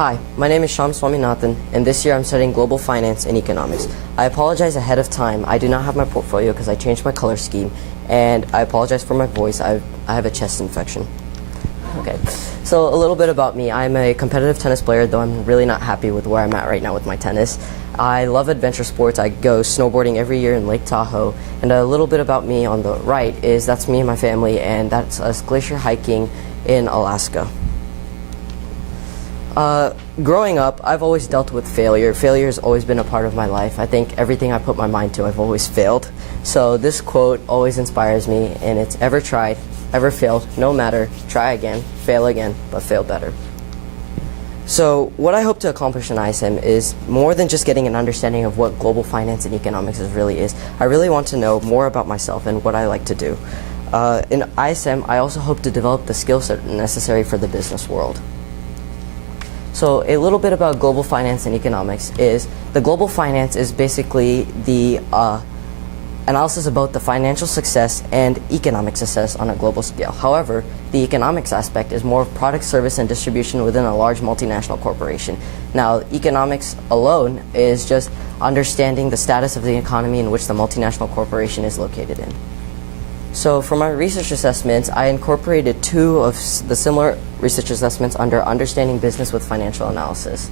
Hi, my name is Shyam, and this year I'm studying global finance and economics. I apologize ahead of time. I do not have my portfolio because I changed my color scheme, and I apologize for my voice. I have a chest infection. Okay, so a little bit about me. I'm a competitive tennis player, though I'm really not happy with where I'm at right now with my tennis. I love adventure sports. I go snowboarding every year in Lake Tahoe. And a little bit about me on the right is that's me and my family, and that's us glacier hiking in Alaska. Growing up, I've always dealt with failure. Failure has always been a part of my life. I think everything I put my mind to, I've always failed. So this quote always inspires me, and it's ever tried, ever failed, no matter, try again, but fail better. So what I hope to accomplish in ISM is more than just getting an understanding of what global finance and economics really is. I really want to know more about myself and what I like to do. In ISM, I also hope to develop the skill set necessary for the business world. So a little bit about global finance and economics is the global finance is basically the analysis about the financial success and economic success on a global scale. However, the economics aspect is more of product, service, and distribution within a large multinational corporation. Now, economics alone is just understanding the status of the economy in which the multinational corporation is located in. So for my research assessments, I incorporated two of the similar research assessments under Understanding Business with Financial Analysis.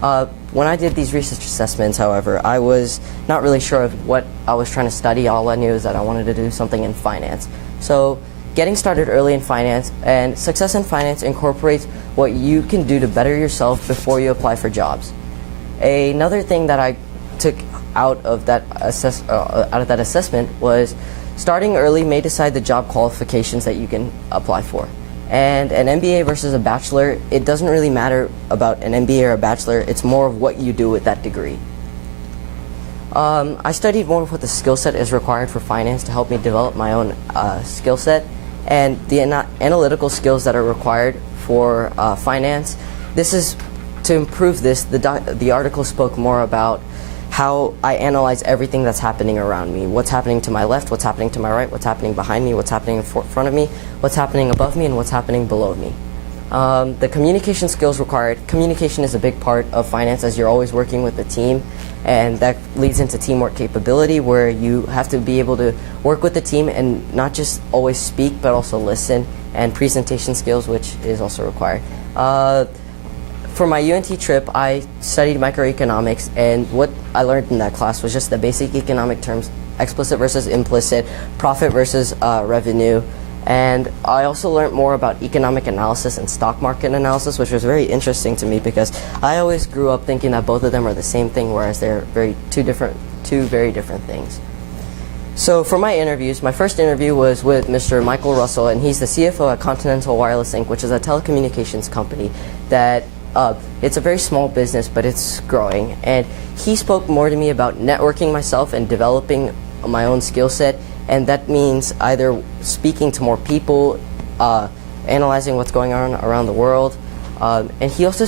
When I did these research assessments, however, I was not really sure of what I was trying to study. All I knew is that I wanted to do something in finance. So getting started early in finance, and success in finance incorporates what you can do to better yourself before you apply for jobs. Another thing that I took out of that assessment was starting early may decide the job qualifications that you can apply for. And an MBA versus a bachelor, it doesn't really matter about an MBA or a bachelor, it's more of what you do with that degree. I studied more of what the skill set is required for finance to help me develop my own skill set, and the analytical skills that are required for finance. This is to improve this. The article spoke more about how I analyze everything that's happening around me. What's happening to my left, what's happening to my right, what's happening behind me, what's happening in front of me, what's happening above me, and what's happening below me. The communication skills required. Communication is a big part of finance as you're always working with a team, and that leads into teamwork capability where you have to be able to work with the team and not just always speak but also listen, and presentation skills, which is also required. For my UNT trip, I studied microeconomics, and what I learned in that class was just the basic economic terms, explicit versus implicit, profit versus revenue, and I also learned more about economic analysis and stock market analysis, which was very interesting to me because I always grew up thinking that both of them are the same thing, whereas they're two very different things. So for my interviews, my first interview was with Mr. Michael Russell, and he's the CFO at Continental Wireless Inc., which is a telecommunications company that it's a very small business, but it's growing. And he spoke more to me about networking myself and developing my own skill set, and that means either speaking to more people, analyzing what's going on around the world, and he also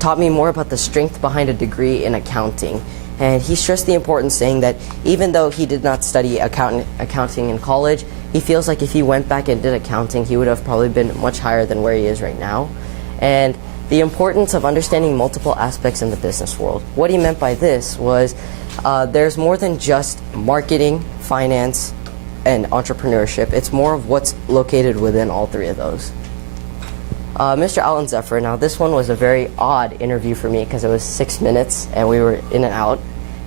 taught me more about the strength behind a degree in accounting. And he stressed the importance, saying that even though he did not study accounting in college, he feels like if he went back and did accounting, he would have probably been much higher than where he is right now. And the importance of understanding multiple aspects in the business world. What he meant by this was there's more than just marketing, finance, and entrepreneurship. It's more of what's located within all three of those. Mr. Alan Zephyr, now this one was a very odd interview for me because it was 6 minutes and we were in and out.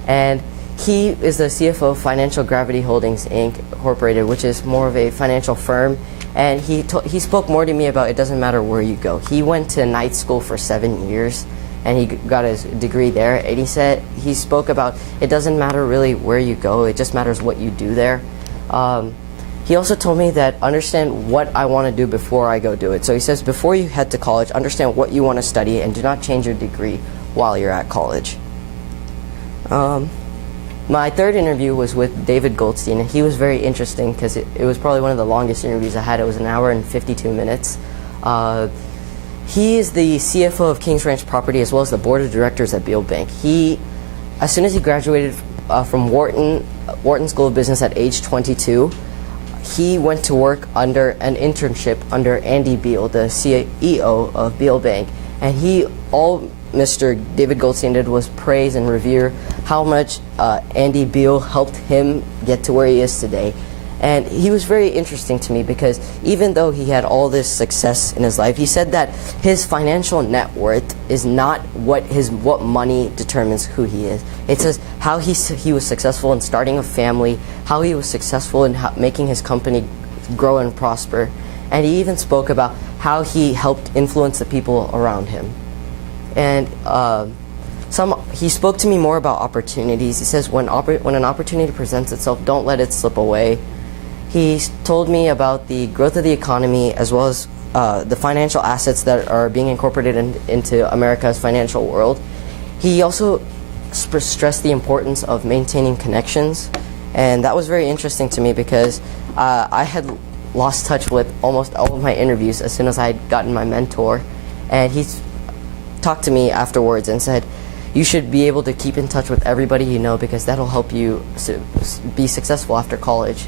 And he is the CFO of Financial Gravity Holdings Inc. Incorporated, which is more of a financial firm. And he spoke more to me about it doesn't matter where you go. He went to night school for 7 years, and he got his degree there. And he spoke about it doesn't matter really where you go, it just matters what you do there. He also told me that understand what I want to do before I go do it. So he says before you head to college, understand what you want to study and do not change your degree while you're at college. My third interview was with David Goldstein, and he was very interesting because it was probably one of the longest interviews I had. It was an hour and 52 minutes. He is the CFO of Kings Ranch Property as well as the board of directors at Beal Bank. As soon as he graduated from Wharton School of Business at age 22, he went to work under an internship under Andy Beal, the CEO of Beal Bank, And all Mr. David Goldstein did was praise and revere how much Andy Beal helped him get to where he is today. And he was very interesting to me because even though he had all this success in his life, he said that his financial net worth is not what money determines who he is. It says how he was successful in starting a family, how he was successful in making his company grow and prosper. And he even spoke about how he helped influence the people around him. And he spoke to me more about opportunities. He says when an opportunity presents itself, don't let it slip away. He told me about the growth of the economy as well as the financial assets that are being incorporated into America's financial world. He also stressed the importance of maintaining connections, and that was very interesting to me because I had lost touch with almost all of my interviews as soon as I had gotten my mentor, and he talked to me afterwards and said, you should be able to keep in touch with everybody you know because that'll help you be successful after college.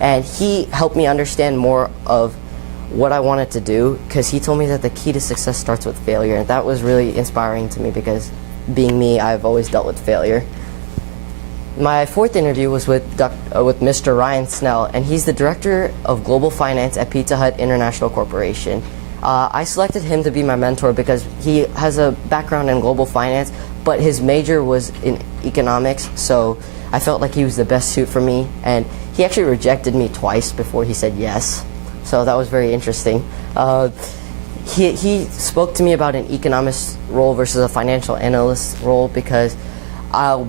And he helped me understand more of what I wanted to do because he told me that the key to success starts with failure, and that was really inspiring to me because being me, I've always dealt with failure. My fourth interview was with Mr. Ryan Snell, and he's the Director of Global Finance at Pizza Hut International Corporation. I selected him to be my mentor because he has a background in global finance, but his major was in economics, so I felt like he was the best suit for me, and he actually rejected me twice before he said yes, so that was very interesting. He spoke to me about an economist role versus a financial analyst role because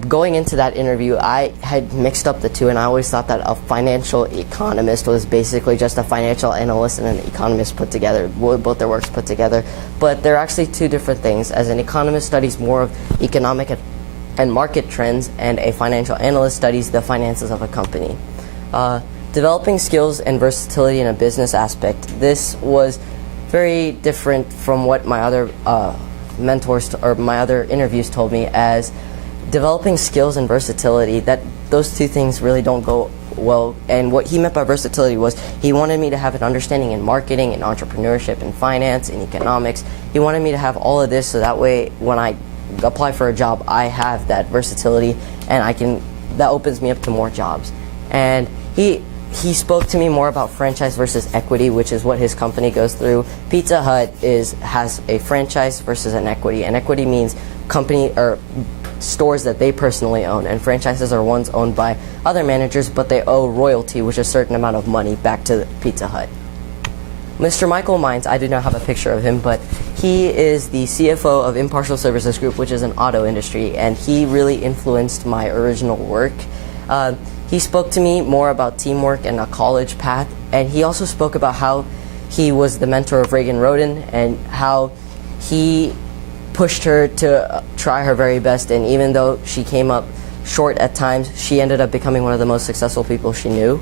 going into that interview, I had mixed up the two, and I always thought that a financial economist was basically just a financial analyst and an economist put together, both their works put together. But they're actually two different things, as an economist studies more of economic and market trends, and a financial analyst studies the finances of a company. Developing skills and versatility in a business aspect. This was very different from what my other mentors or my other interviews told me, as developing skills and versatility, that those two things really don't go well. And what he meant by versatility was he wanted me to have an understanding in marketing and entrepreneurship and finance and economics. He wanted me to have all of this so that way when I apply for a job, I have that versatility and that opens me up to more jobs. And he spoke to me more about franchise versus equity, which is what his company goes through. Pizza Hut has a franchise versus an equity. And equity means company or stores that they personally own, and franchises are ones owned by other managers, but they owe royalty, which is a certain amount of money, back to Pizza Hut. Mr. Michael Mines, I do not have a picture of him, but he is the CFO of Impartial Services Group, which is an auto industry, and he really influenced my original work. He spoke to me more about teamwork and a college path, and he also spoke about how he was the mentor of Reagan Roden and how he pushed her to try her very best, and even though she came up short at times, she ended up becoming one of the most successful people he knew.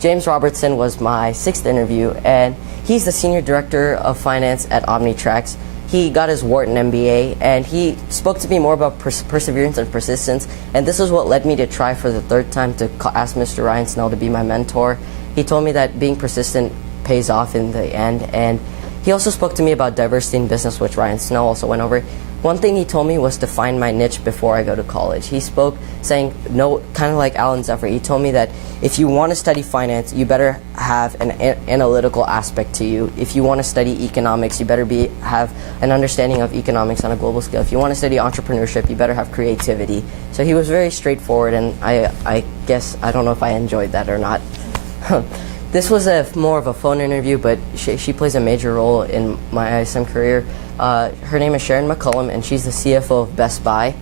James Robertson was my sixth interview, and he's the Senior Director of Finance at Omnitrax. He got his Wharton MBA, and he spoke to me more about perseverance and persistence, and this is what led me to try for the third time to ask Mr. Ryan Snell to be my mentor. He told me that being persistent pays off in the end, and he also spoke to me about diversity in business, which Ryan Snell also went over. One thing he told me was to find my niche before I go to college. He spoke saying, no, kind of like Alan Zephyr, he told me that if you want to study finance, you better have an analytical aspect to you. If you want to study economics, you better have an understanding of economics on a global scale. If you want to study entrepreneurship, you better have creativity. So he was very straightforward, and I guess, I don't know if I enjoyed that or not. This was more of a phone interview, but she plays a major role in my ISM career. Her name is Sharon McCullum, and she's the CFO of Best Buy.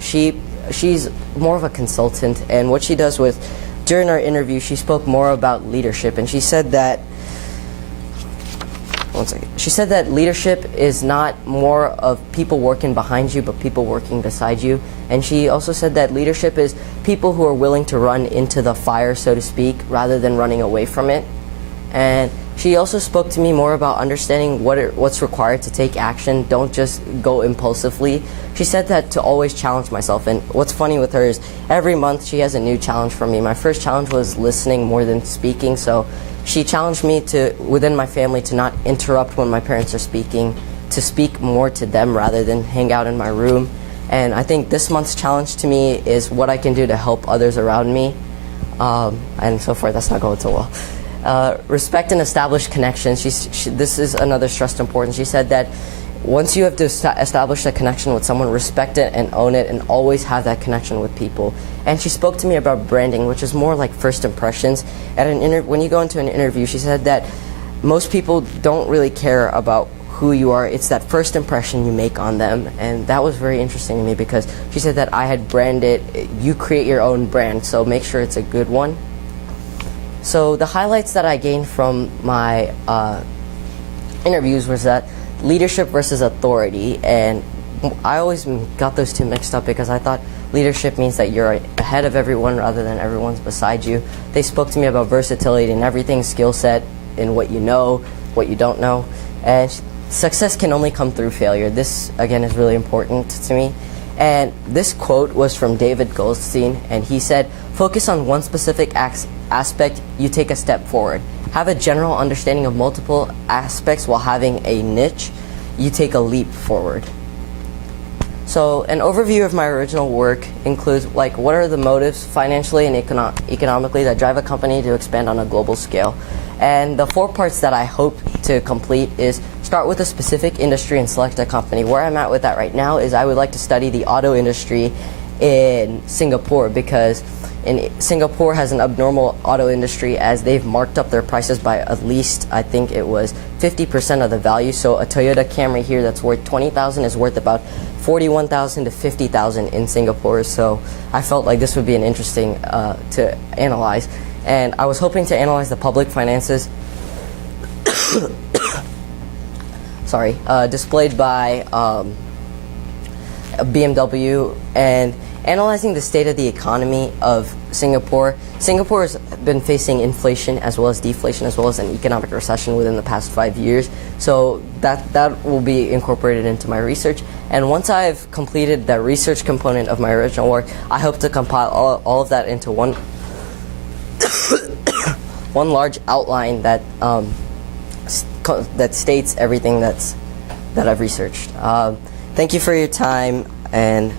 She's more of a consultant, and what she does during our interview, she spoke more about leadership, and she said that leadership is not more of people working behind you, but people working beside you. And she also said that leadership is people who are willing to run into the fire, so to speak, rather than running away from it. And she also spoke to me more about understanding what's required to take action. Don't just go impulsively. She said that to always challenge myself. And what's funny with her is every month she has a new challenge for me. My first challenge was listening more than speaking, so she challenged me to, within my family, to not interrupt when my parents are speaking, to speak more to them rather than hang out in my room. And I think this month's challenge to me is what I can do to help others around me. And so far, that's not going so well. Respect and establish connections. This is another stressed importance. She said that once you have to establish a connection with someone, respect it and own it and always have that connection with people. And she spoke to me about branding, which is more like first impressions. When you go into an interview, she said that most people don't really care about who you are. It's that first impression you make on them. And that was very interesting to me because she said that I had branded, you create your own brand, so make sure it's a good one. So the highlights that I gained from my interviews was that leadership versus authority, and I always got those two mixed up because I thought leadership means that you're ahead of everyone rather than everyone's beside you. They spoke to me about versatility and everything, skill set in what you know, what you don't know, and success can only come through failure. This, again, is really important to me. And this quote was from David Goldstein, and he said, "Focus on one specific aspect, you take a step forward. Have a general understanding of multiple aspects while having a niche, you take a leap forward." So an overview of my original work includes like what are the motives financially and economically that drive a company to expand on a global scale. And the 4 parts that I hope to complete is start with a specific industry and select a company. Where I'm at with that right now is I would like to study the auto industry in Singapore, because Singapore has an abnormal auto industry as they've marked up their prices by at least, I think it was 50% of the value. So a Toyota Camry here that's worth $20,000 is worth about $41,000 to $50,000 in Singapore. So I felt like this would be an interesting to analyze. And I was hoping to analyze the public finances displayed by BMW, and analyzing the state of the economy of Singapore. Singapore has been facing inflation as well as deflation as well as an economic recession within the past 5 years. So that will be incorporated into my research. And once I've completed the research component of my original work, I hope to compile all of that into one large outline that that states everything that I've researched. Thank you for your time, and